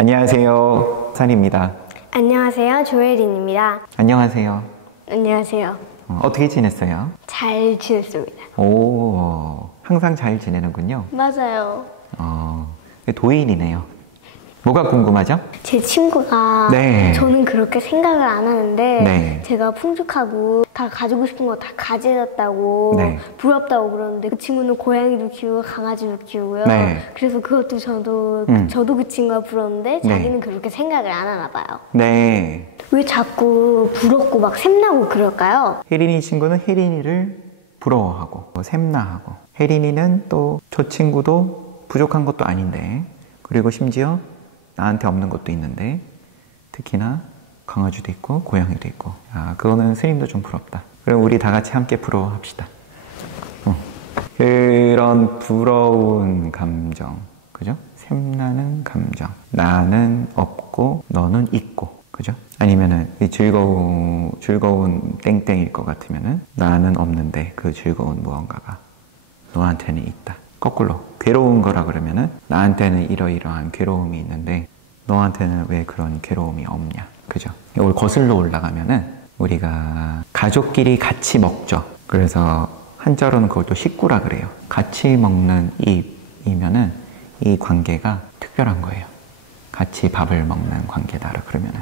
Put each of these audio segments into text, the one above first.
안녕하세요. 산입니다. 안녕하세요. 조혜린입니다. 안녕하세요. 안녕하세요. 어떻게 지냈어요? 잘 지냈습니다. 오, 항상 잘 지내는군요. 맞아요. 도인이네요. 뭐가 궁금하죠? 제 친구가 네. 저는 그렇게 생각을 안 하는데 네. 제가 풍족하고 다 가지고 싶은 거 다 가지셨다고 네. 부럽다고 그러는데 그 친구는 고양이도 키우고 강아지도 키우고요. 네. 그래서 그것도 저도 그 친구가 부러운데 네. 자기는 그렇게 생각을 안 하나 봐요. 네. 왜 자꾸 부럽고 막 샘나고 그럴까요? 혜린이 친구는 혜린이를 부러워하고 샘나하고, 혜린이는 또 저 친구도 부족한 것도 아닌데, 그리고 심지어 나한테 없는 것도 있는데, 특히나 강아지도 있고 고양이도 있고, 그거는 스님도 좀 부럽다. 그럼 우리 다 같이 함께 부러워합시다. 그런 부러운 감정, 그죠? 샘나는 감정. 나는 없고 너는 있고, 그죠? 아니면은 이 즐거운 땡땡일 것 같으면은 나는 없는데 그 즐거운 무언가가 너한테는 있다. 거꾸로 괴로운 거라 그러면은 나한테는 이러이러한 괴로움이 있는데 너한테는 왜 그런 괴로움이 없냐, 그죠? 이걸 거슬러 올라가면은 우리가 가족끼리 같이 먹죠. 그래서 한자로는 그걸 또 식구라 그래요. 같이 먹는 입이면은 이 관계가 특별한 거예요. 같이 밥을 먹는 관계다라 그러면은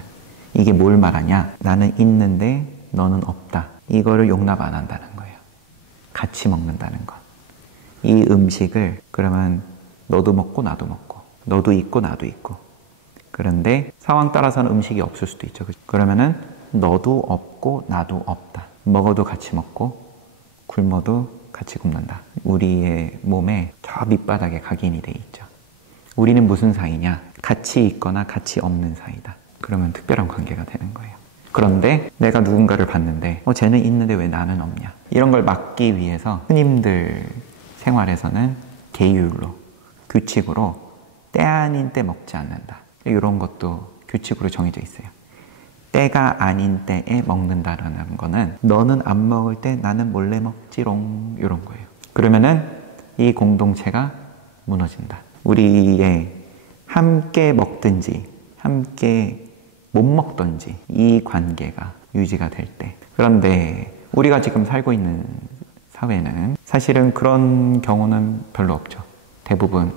이게 뭘 말하냐? 나는 있는데 너는 없다. 이거를 용납 안 한다는 거예요. 같이 먹는다는 것. 이 음식을 그러면 너도 먹고 나도 먹고, 너도 있고 나도 있고. 그런데 상황 따라서는 음식이 없을 수도 있죠. 그러면은 너도 없고 나도 없다. 먹어도 같이 먹고 굶어도 같이 굶는다. 우리의 몸에 저 밑바닥에 각인이 돼 있죠. 우리는 무슨 사이냐? 같이 있거나 같이 없는 사이다. 그러면 특별한 관계가 되는 거예요. 그런데 내가 누군가를 봤는데 쟤는 있는데 왜 나는 없냐? 이런 걸 막기 위해서 스님들 생활에서는 계율로, 규칙으로 때 아닌 때 먹지 않는다. 이런 것도 규칙으로 정해져 있어요. 때가 아닌 때에 먹는다라는 거는 너는 안 먹을 때 나는 몰래 먹지롱, 이런 거예요. 그러면은 이 공동체가 무너진다. 우리의 함께 먹든지 함께 못 먹든지 이 관계가 유지가 될 때. 그런데 우리가 지금 살고 있는 사회는 사실은 그런 경우는 별로 없죠. 대부분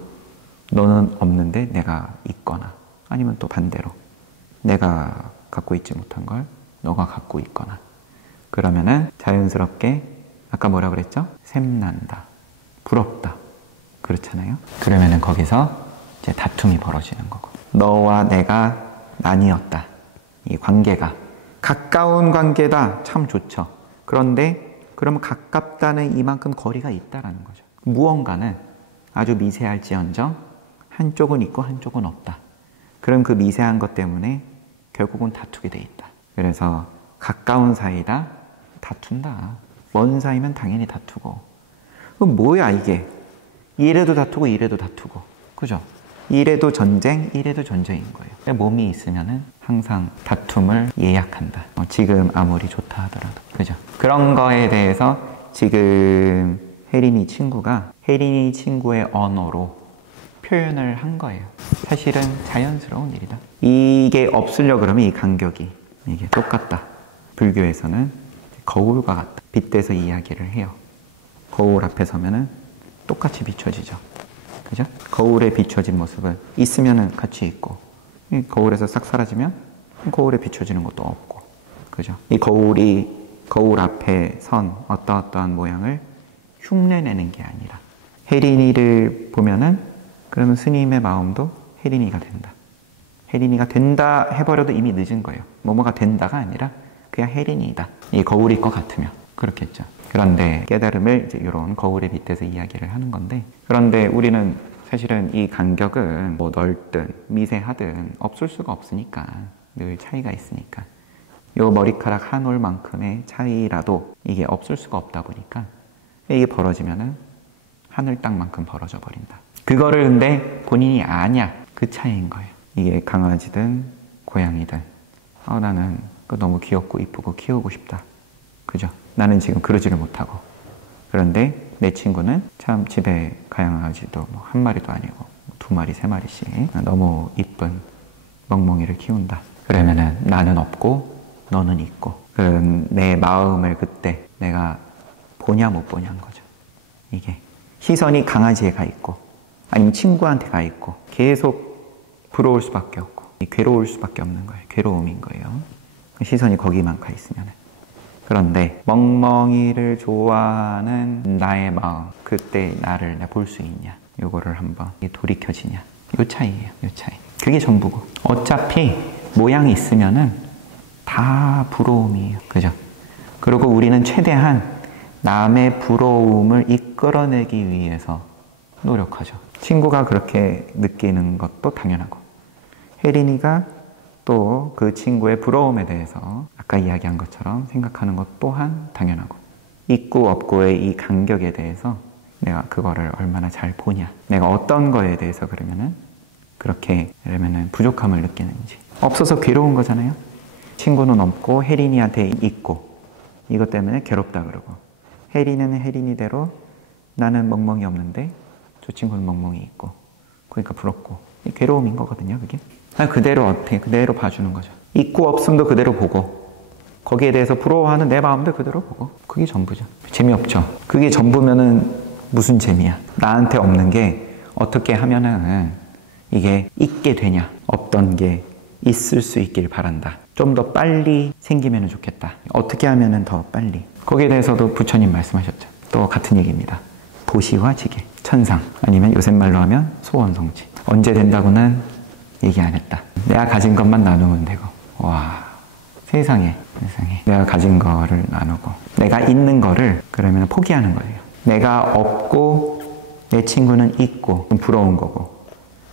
너는 없는데 내가 있거나, 아니면 또 반대로 내가 갖고 있지 못한 걸 너가 갖고 있거나, 그러면은 자연스럽게 아까 뭐라 그랬죠? 샘난다, 부럽다, 그렇잖아요. 그러면은 거기서 이제 다툼이 벌어지는 거고, 너와 내가 나뉘었다. 이 관계가 가까운 관계다. 참 좋죠. 그런데 그러면 가깝다는 이만큼 거리가 있다라는 거죠. 무언가는 아주 미세할지언정 한쪽은 있고 한쪽은 없다. 그럼 그 미세한 것 때문에 결국은 다투게 돼 있다. 그래서 가까운 사이다, 다툰다. 먼 사이면 당연히 다투고. 그럼 뭐야 이게? 이래도 다투고 이래도 다투고, 그죠? 이래도 전쟁, 이래도 전쟁인 거예요. 몸이 있으면은 항상 다툼을 예약한다. 지금 아무리 좋다 하더라도, 그죠? 그런 거에 대해서 지금 혜린이 친구가 혜린이 친구의 언어로 표현을 한 거예요. 사실은 자연스러운 일이다. 이게 없으려 그러면 이 간격이 이게 똑같다. 불교에서는 거울과 같다. 빗대서 이야기를 해요. 거울 앞에 서면은 똑같이 비춰지죠. 그죠? 거울에 비춰진 모습은 있으면은 같이 있고, 이 거울에서 싹 사라지면 거울에 비춰지는 것도 없고, 그죠? 이 거울 앞에 선 어떠한 모양을 흉내내는 게 아니라, 혜린이를 보면은 그러면 스님의 마음도 혜린이가 된다. 혜린이가 된다 해버려도 이미 늦은 거예요. 뭐뭐가 된다가 아니라 그냥 혜린이다. 이 거울일 것 같으면 그렇겠죠. 그런데 깨달음을 이제 이런 거울에 빗대서 이야기를 하는 건데, 그런데 우리는 사실은 이 간격은 뭐 넓든 미세하든 없을 수가 없으니까, 늘 차이가 있으니까, 요 머리카락 한 올만큼의 차이라도 이게 없을 수가 없다 보니까 이게 벌어지면은 하늘 땅만큼 벌어져 버린다. 그거를 근데 본인이 아냐, 그 차이인 거예요. 이게 강아지든 고양이든 나는 너무 귀엽고 이쁘고 키우고 싶다, 그죠? 나는 지금 그러지를 못하고, 그런데 내 친구는 참 집에 강아지도 뭐 한 마리도 아니고 두 마리, 세 마리씩 너무 이쁜 멍멍이를 키운다. 그러면은 나는 없고 너는 있고. 그럼 내 마음을 그때 내가 보냐 못 보냐는 거죠. 이게 시선이 강아지에 가 있고 아니면 친구한테 가 있고 계속 부러울 수밖에 없고 괴로울 수밖에 없는 거예요. 괴로움인 거예요. 시선이 거기만 가 있으면. 그런데 멍멍이를 좋아하는 나의 마음, 그때 나를 볼 수 있냐, 요거를 한번 돌이켜지냐, 요 차이예요. 요 차이. 그게 전부고. 어차피 모양이 있으면은 다 부러움이에요. 그죠? 그리고 우리는 최대한 남의 부러움을 이끌어내기 위해서 노력하죠. 친구가 그렇게 느끼는 것도 당연하고, 혜린이가 또 그 친구의 부러움에 대해서 아까 이야기한 것처럼 생각하는 것 또한 당연하고, 있고 없고의 이 간격에 대해서 내가 그거를 얼마나 잘 보냐, 내가 어떤 거에 대해서 그렇게 부족함을 느끼는지. 없어서 괴로운 거잖아요. 친구는 없고 혜린이한테 있고, 이것 때문에 괴롭다 그러고, 혜린이는 혜린이대로 나는 멍멍이 없는데 저 친구는 멍멍이 있고, 그러니까 부럽고, 괴로움인 거거든요. 그게 그대로 어떻게 그대로 봐주는 거죠. 있고 없음도 그대로 보고, 거기에 대해서 부러워하는 내 마음도 그대로 보고, 그게 전부죠. 재미없죠. 그게 전부면은 무슨 재미야. 나한테 없는 게 어떻게 하면은 이게 있게 되냐, 없던 게 있을 수 있길 바란다. 좀 더 빨리 생기면 좋겠다. 어떻게 하면은 더 빨리. 거기에 대해서도 부처님 말씀하셨죠. 또 같은 얘기입니다. 보시와 지계, 천상, 아니면 요새 말로 하면 소원성취. 언제 된다고는 얘기 안 했다. 내가 가진 것만 나누면 되고. 와, 세상에 내가 가진 거를 나누고, 내가 있는 거를 그러면 포기하는 거예요. 내가 없고 내 친구는 있고, 그럼 부러운 거고,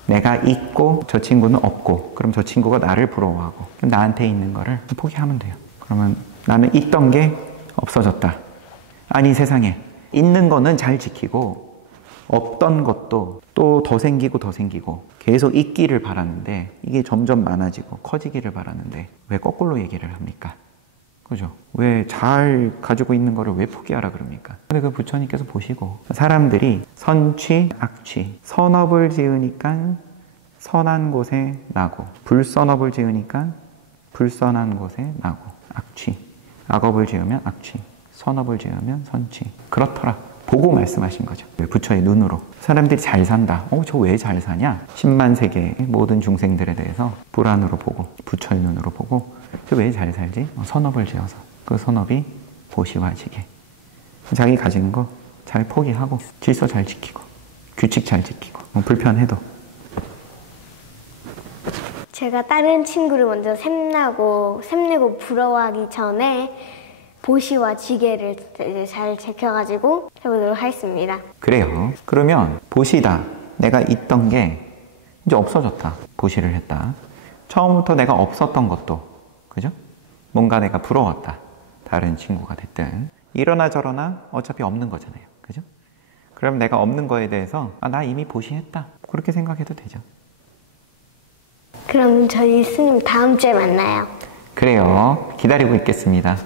내가 있고 저 친구는 없고, 그럼 저 친구가 나를 부러워하고, 그럼 나한테 있는 거를 포기하면 돼요. 그러면 나는 있던 게 없어졌다. 아니, 세상에 있는 거는 잘 지키고 없던 것도 또 더 생기고 더 생기고 계속 있기를 바라는데, 이게 점점 많아지고 커지기를 바라는데 왜 거꾸로 얘기를 합니까? 그죠? 왜 잘 가지고 있는 거를 왜 포기하라 그럽니까? 근데 그 부처님께서 보시고, 사람들이 선취, 악취, 선업을 지으니까 선한 곳에 나고, 불선업을 지으니까 불선한 곳에 나고, 악취, 악업을 지으면 악취, 선업을 지으면 선취. 그렇더라. 보고 말씀하신 거죠. 부처의 눈으로. 사람들이 잘 산다. 저 왜 잘 사냐? 10만 세계의 모든 중생들에 대해서 불안으로 보고, 부처의 눈으로 보고, 저 왜 잘 살지? 선업을 지어서. 그 선업이 보시와 지계. 자기 가진 거 잘 포기하고, 질서 잘 지키고, 규칙 잘 지키고, 불편해도. 제가 다른 친구를 먼저 샘내고 부러워하기 전에 보시와 지게를 이제 잘 지켜가지고 해보도록 하겠습니다. 그래요. 그러면 보시다. 내가 있던 게 이제 없어졌다. 보시를 했다. 처음부터 내가 없었던 것도, 그죠? 뭔가 내가 부러웠다. 다른 친구가 됐든. 이러나 저러나 어차피 없는 거잖아요. 그죠? 그럼 내가 없는 거에 대해서 나 이미 보시했다. 그렇게 생각해도 되죠. 그럼 저희 스님 다음 주에 만나요. 그래요. 기다리고 있겠습니다.